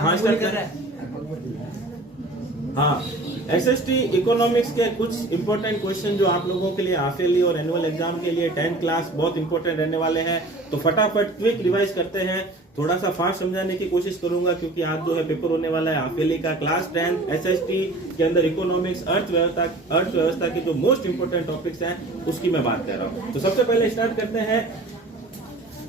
हाँ स्टार्ट कर रहा है। हाँ, एसएसटी इकोनॉमिक्स के कुछ इंपॉर्टेंट क्वेश्चन जो आप लोगों के लिए हाफ ईयरली और एनुअल एग्जाम के लिए 10th क्लास बहुत इंपॉर्टेंट रहने वाले हैं। तो फटाफट क्विक रिवाइज करते हैं। थोड़ा सा फास्ट समझाने की कोशिश करूंगा क्योंकि आज जो है पेपर होने वाला है हाफ ईयरली का क्लास 10 एसएसटी के अंदर इकोनॉमिक्स अर्थव्यवस्था के जो मोस्ट इंपोर्टेंट टॉपिक्स हैं उसकी मैं बात कर रहा हूँ। तो सबसे पहले स्टार्ट करते हैं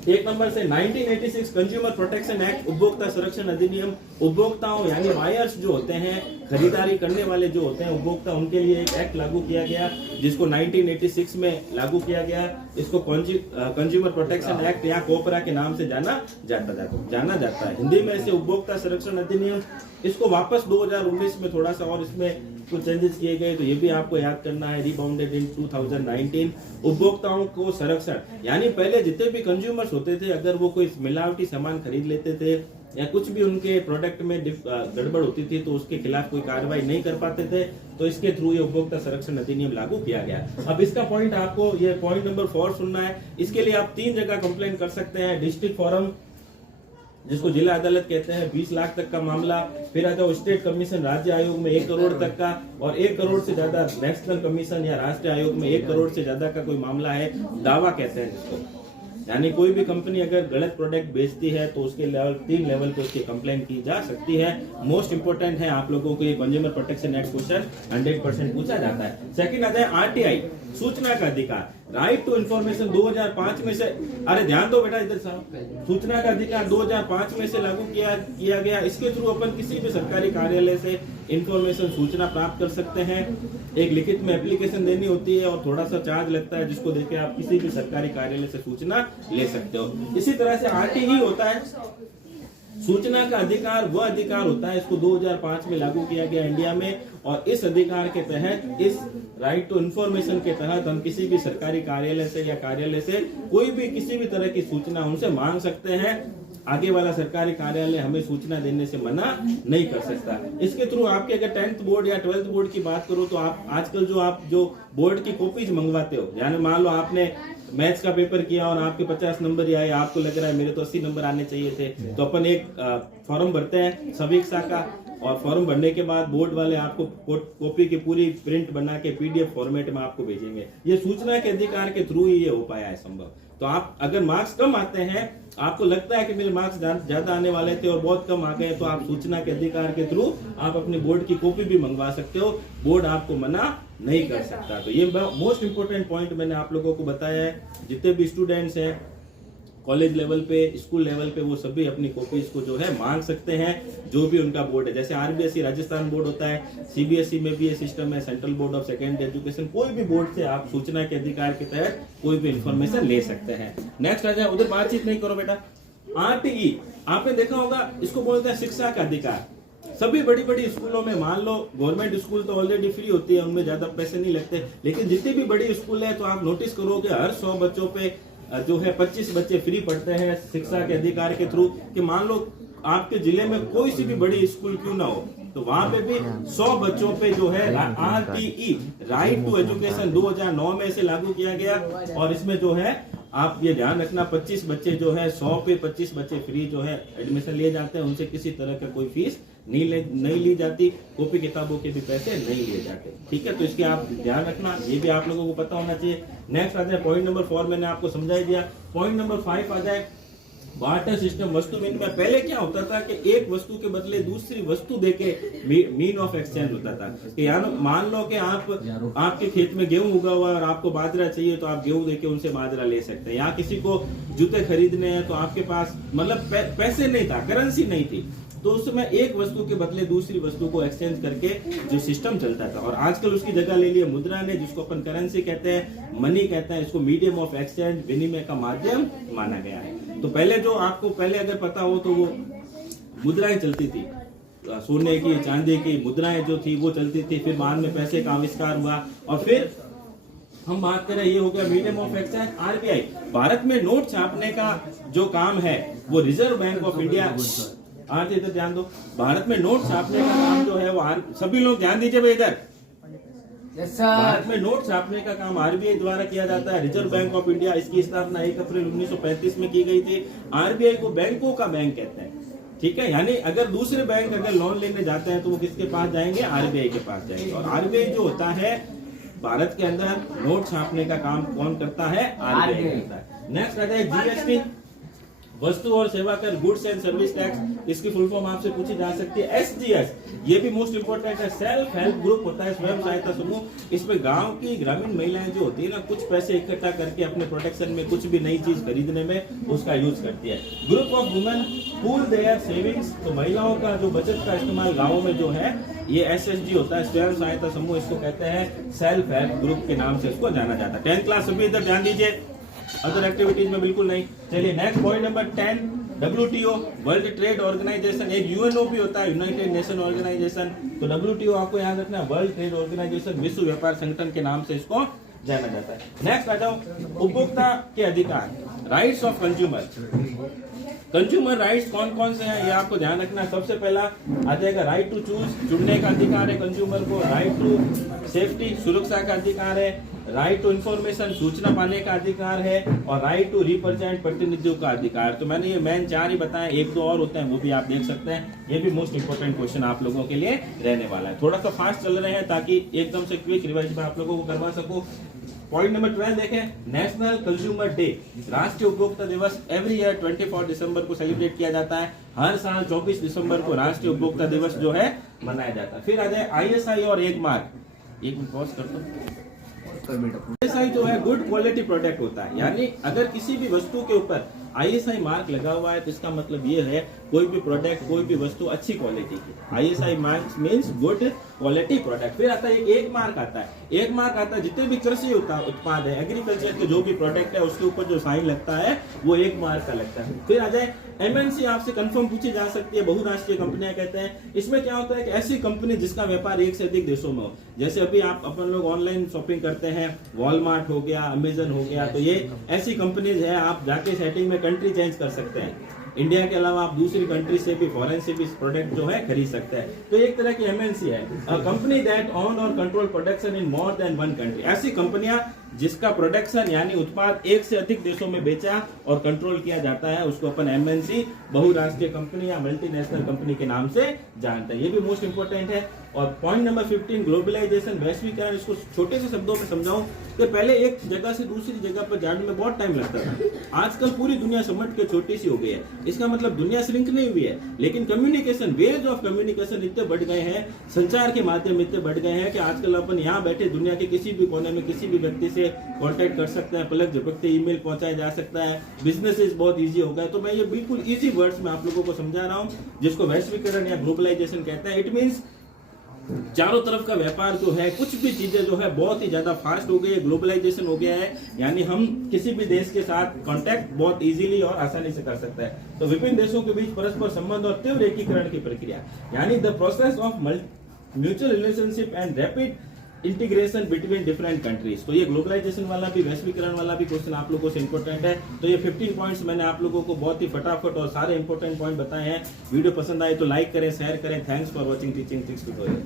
एक नंबर से 1986 कंज्यूमर प्रोटेक्शन एक्ट उपभोक्ता संरक्षण अधिनियम। उपभोक्ताओं यानी बायर्स जो होते हैं, खरीदारी करने वाले जो होते हैं उपभोक्ता, उनके लिए एक एक्ट लागू किया गया जिसको 1986 में लागू किया गया। इसको कंज्यूमर प्रोटेक्शन एक्ट या कोपरा के नाम से जाना जाता है। हिंदी में इसे उपभोक्ता संरक्षण अधिनियम। इसको वापस 2019 में थोड़ा सा और इसमें कुछ चेंजेस किए गए, तो ये भी आपको याद करना है। रिबाउंडेड इन 2019। उपभोक्ताओं को संरक्षण यानी पहले जितने भी कंज्यूमर्स होते थे, अगर वो कोई मिलावटी सामान खरीद लेते थे या कुछ भी उनके प्रोडक्ट में गड़बड़ होती थी तो उसके खिलाफ कोई कार्रवाई नहीं कर पाते थे, तो इसके थ्रू ये उपभोक्ता संरक्षण अधिनियम लागू किया गया। अब इसका पॉइंट आपको ये पॉइंट नंबर 4 सुनना है। इसके लिए आप 3 जगह कंप्लेंट कर सकते हैं। डिस्ट्रिक्ट फोरम जिसको जिला अदालत कहते हैं, 20 लाख तक का मामला। फिर आता है स्टेट कमीशन राज्य आयोग में 1 करोड़ तक का, और 1 करोड़ से ज्यादा नेशनल कमीशन या राष्ट्रीय आयोग में 1 करोड़ से ज्यादा का कोई मामला है, दावा कहते हैं जिसको। यानी कोई भी कंपनी अगर गलत प्रोडक्ट बेचती है तो उसके लेवल 3 लेवल पे उसकी कंप्लेंट की जा सकती है। मोस्ट इंपोर्टेंट है आप लोगों को ये कंज्यूमर प्रोटेक्शन एक्ट क्वेश्चन 100% पूछा जाता है। सेकंड आता है आरटीआई, सूचना का अधिकार, राइट टू इन्फॉर्मेशन 2005 में से, अरे ध्यान दो बेटा इधर साहब, सूचना का अधिकार 2005 में से लागू किया गया। इसके थ्रू अपन किसी भी सरकारी कार्यालय से इंफॉर्मेशन सूचना प्राप्त कर सकते हैं। एक लिखित में एप्लीकेशन देनी होती है और थोड़ा सा चार्ज लगता है, जिसको देके आप किसी भी सरकारी कार्यालय से सूचना ले सकते हो। इसी तरह से आरटीई होता है, सूचना का अधिकार वह अधिकार होता है, इसको 2005 में लागू किया गया इंडिया में, और इस अधिकार के तहत, इस राइट टू इन्फॉर्मेशन के तहत हम किसी भी सरकारी कार्यालय से या कार्यालय से कोई भी किसी भी तरह की सूचना उनसे मांग सकते हैं। आगे वाला सरकारी कार्यालय हमें सूचना देने से मना नहीं कर सकता। इसके थ्रू आपके अगर 10th बोर्ड या 12th बोर्ड की बात करो तो आप आजकल जो बोर्ड की कॉपीज मंगवाते हो, यानी मान लो आपने मैथ्स का पेपर किया और आपके 50 नंबर ही आए, आपको लग रहा है मेरे तो 80 नंबर आने चाहिए थे, तो अपन एक फॉर्म भरते हैं समीक्षा का, और फॉर्म भरने के बाद बोर्ड वाले आपको कॉपी की पूरी प्रिंट बना के पीडीएफ फॉर्मेट में आपको भेजेंगे। ये सूचना के अधिकार के थ्रू ही ये हो पाया है संभव। तो आप अगर मार्क्स कम आते हैं, आपको लगता है कि मेरे मार्क्स ज्यादा आने वाले थे और बहुत कम आ गए, तो आप सूचना के अधिकार के थ्रू आप अपनी बोर्ड की कॉपी भी मंगवा सकते हो, बोर्ड आपको मना नहीं कर सकता। तो ये मोस्ट इंपोर्टेंट पॉइंट मैंने आप लोगों को बताया है। जितने भी स्टूडेंट्स हैं कॉलेज लेवल पे, स्कूल लेवल पे, वो सभी अपनी कॉपीज को जो है मांग सकते हैं, जो भी उनका बोर्ड है। जैसे आरबीएसई राजस्थान बोर्ड होता है, सीबीएसई में भी ये सिस्टम है, central board of secondary education, कोई भी बोर्ड से आप सूचना के अधिकार के तहत कोई भी इंफॉर्मेशन ले सकते हैं। नेक्स्ट आ जाए, उधर बातचीत नहीं करो बेटा। आरटीई आपने देखा होगा, इसको बोलते हैं शिक्षा का अधिकार। सभी बड़ी बड़ी स्कूलों में, मान लो गवर्नमेंट स्कूल तो ऑलरेडी फ्री होती है, उनमें ज्यादा पैसे नहीं लगते, लेकिन जितनी भी बड़ी स्कूल है तो आप नोटिस करोगे हर 100 बच्चों पे जो है 25 बच्चे फ्री पढ़ते हैं शिक्षा के अधिकार के थ्रू। कि मान लो आपके जिले में कोई सी भी बड़ी स्कूल क्यों ना हो, तो वहां पे भी 100 बच्चों पे जो है आरटीई, राइट टू एजुकेशन 2009 में इसे लागू किया गया। और इसमें जो है आप ये ध्यान रखना, 25 बच्चे जो है 100 पे 25 बच्चे फ्री जो है एडमिशन लिए जाते हैं, उनसे किसी तरह का कोई फीस नहीं ली जाती, कॉपी किताबों के भी पैसे नहीं लिए जाते। ठीक है, तो इसके आप ध्यान रखना, ये भी आप लोगों को पता होना चाहिए। नेक्स्ट आ जाए पॉइंट नंबर 4, मैंने आपको समझा दिया। पॉइंट नंबर 5 आ जाए बार्टर सिस्टम, वस्तु विनिमय। पहले क्या होता था कि एक वस्तु के बदले दूसरी वस्तु देके मीन ऑफ एक्सचेंज होता था। कि यार मान लो कि आपके खेत में गेहूं उगा हुआ है और आपको बाजरा चाहिए, तो आप गेहूं देके उनसे बाजरा ले सकते हैं। या किसी को जूते खरीदने हैं तो आपके पास मतलब पैसे नहीं था, करेंसी नहीं थी, तो उस समय एक वस्तु के बदले दूसरी वस्तु को एक्सचेंज करके जो सिस्टम चलता था। और आजकल उसकी जगह ले लिया मुद्रा ने, जिसको अपन करेंसी कहते हैं, मनी कहते हैं। इसको मीडियम ऑफ एक्सचेंज, विनिमय का माध्यम माना गया है। तो पहले जो आपको पहले अगर पता हो तो वो मुद्राएं चलती थी, सोने की चांदी की मुद्राएं जो थी वो चलती थी। फिर बाद में पैसे का आविष्कार हुआ, और फिर हम बात करें, ये हो गया medium of exchange. RBI, Bharat में नोट छापने का जो काम है वो रिजर्व बैंक ऑफ इंडिया, आज इधर ध्यान दो, भारत में नोट छापने का काम जो है वो सभी लोग ध्यान दीजिए भाई इधर। भारत में नोट छापने का काम आरबीआई द्वारा किया जाता है, रिजर्व बैंक ऑफ इंडिया। इसकी स्थापना 1 अप्रैल 1935 में की गई थी। आरबीआई को बैंकों का बैंक कहते हैं। ठीक है, यानी अगर दूसरे बैंक अगर लोन लेने जाते हैं तो वो किसके पास जाएंगे, आरबीआई के पास जाएंगे। और आरबीआई जो होता है भारत के अंदर नोट छापने का काम कौन करता है, आरबीआई करता है। नेक्स्ट आता है जीएसटी, वस्तु और सेवा कर, गुड्स एंड सर्विस टैक्स, इसकी फुल फॉर्म आपसे पूछी जा सकती है। एसजीएस, ये भी मोस्ट इंपोर्टेंट है, सेल्फ हेल्प ग्रुप होता है, स्वयं सहायता समूह। इसमें गांव की ग्रामीण महिलाएं जो होती है ना, कुछ पैसे इकट्ठा करके अपने प्रोटेक्शन में कुछ भी नई चीज खरीदने में उसका यूज करती है। Group of women pool their savings, तो महिलाओं का जो बचत का इस्तेमाल गाँव में जो है ये एसएसजी होता है, स्वयं सहायता समूह, इसको कहते हैं सेल्फ हेल्प ग्रुप के नाम से इसको जाना जाता है। 10th क्लास सभी इधर ध्यान दीजिए, अदर एक्टिविटीज में बिल्कुल नहीं। चलिए next point number 10, WTO world trade organisation, एक यूएनओ भी होता है, यूनाइटेड नेशन ऑर्गेनाइजेशन। तो WTO आपको याद रखना है, वर्ल्ड ट्रेड ऑर्गेनाइजेशन, विश्व व्यापार संगठन के नाम से इसको जाना जाता है। नेक्स्ट आ जाओ, उपभोक्ता के अधिकार, rights of consumer. Consumer rights कौन कौन से हैं ये आपको ध्यान रखना है। सबसे पहला आ जाएगा राइट टू चूज, चुनने का अधिकार है कंज्यूमर को। राइट टू सेफ्टी, सुरक्षा का अधिकार है। राइट टू इंफॉर्मेशन, सूचना पाने का अधिकार है। और राइट टू रिप्रेजेंट, प्रतिनिधित्व का अधिकार। तो मैंने ये मेन 4 ही बताए, एक दो और होते हैं वो भी आप देख सकते हैं। ये भी मोस्ट इंपोर्टेंट क्वेश्चन आप लोगों के लिए रहने वाला है। थोड़ा सा फास्ट चल रहे हैं ताकि एकदम से क्विक रिवाइज में आप लोगों को करवा सकूं। पॉइंट नंबर 12 देखें, नेशनल कंज्यूमर डे, राष्ट्रीय उपभोक्ता दिवस एवरी ईयर 24 दिसंबर को सेलिब्रेट किया जाता है। हर साल 24 दिसंबर को राष्ट्रीय उपभोक्ता दिवस जो है मनाया जाता है। फिर आ जाए आईएसआई और एक मार्क, एक मिनट पॉज कर दो। आईएसआई जो है गुड क्वालिटी प्रोडक्ट होता है, यानी अगर किसी भी वस्तु के ऊपर आईएसआई मार्क लगा हुआ है तो इसका मतलब ये है कोई भी प्रोडक्ट, कोई भी वस्तु अच्छी क्वालिटी की। ISI mark means good quality product. फिर आता है एक मार्क आता है, एक मार्क आता है जितने भी कृषि उत्पाद है, एग्रीकल्चर के जो भी प्रोडक्ट है उसके ऊपर जो साइन लगता है वो एक मार्क का लगता है। फिर आ जाए एमएनसी, आपसे कंफर्म पूछी जा सकती है, बहुराष्ट्रीय कंपनियां कहते हैं। इसमें क्या होता है कि ऐसी कंपनी जिसका व्यापार एक से अधिक देशों में हो, जैसे अभी आप अपन लोग ऑनलाइन शॉपिंग करते हैं, वॉलमार्ट हो गया, अमेजन हो गया, तो ये ऐसी कंपनीज है, आप जाके सेटिंग में कंट्री चेंज कर सकते हैं। इंडिया के अलावा आप दूसरी कंट्री से भी, फॉरेन से भी प्रोडक्ट जो है खरीद सकते हैं। तो एक तरह की एमएनसी है, कंपनी दैट ओन और control production in more than one country. ऐसी कंपनियां जिसका प्रोडक्शन यानी उत्पाद एक से अधिक देशों में बेचा और कंट्रोल किया जाता है उसको अपन एमएनसी, बहुराष्ट्रीय कंपनी या मल्टीनेशनल कंपनी के नाम से जानते हैं। ये भी मोस्ट इंपोर्टेंट है। और पॉइंट नंबर 15, ग्लोबलाइजेशन, वैश्वीकरण। इसको छोटे से शब्दों में समझाऊं कि पहले एक जगह से दूसरी जगह पर जाने में बहुत टाइम लगता था, आजकल पूरी दुनिया समझ के छोटी सी हो गई है। इसका मतलब दुनिया श्रिंक नहीं हुई है, लेकिन कम्युनिकेशन, वेज ऑफ कम्युनिकेशन इतने बढ़ गए हैं, संचार के माध्यम इतने बढ़ गए हैं कि आजकल अपन यहाँ बैठे दुनिया के किसी भी कोने में किसी भी व्यक्ति से कांटेक्ट कर सकते हैं, पलक झपकते ईमेल पहुंचाया जा सकता है, बिजनेसेस बहुत इजी हो गए। तो मैं ये बिल्कुल इजी वर्ड्स में आप लोगों को समझा रहा हूँ, जिसको वैश्वीकरण या ग्लोबलाइजेशन कहते हैं। इट मींस चारों तरफ का व्यापार जो है, कुछ भी चीजें जो है बहुत ही ज्यादा फास्ट हो गई है, ग्लोबलाइजेशन हो गया है, यानी हम किसी भी देश के साथ कांटेक्ट बहुत इजीली और आसानी से कर सकते हैं। तो विभिन्न देशों के बीच परस्पर संबंध और तीव्र एकीकरण की प्रक्रिया, यानी the process of mutual relationship and rapid integration between different countries. तो ये ग्लोबलाइजेशन वाला भी, वैश्वीकरण वाला भी क्वेश्चन आप लोगों से इंपॉर्टेंट है। तो ये 15 पॉइंट्स मैंने आप लोगों को बहुत ही फटाफट और सारे इंपॉर्टेंट पॉइंट बताए हैं। वीडियो पसंद आए तो लाइक करें, शेयर करें। Thanks for watching teaching tricks tutorial.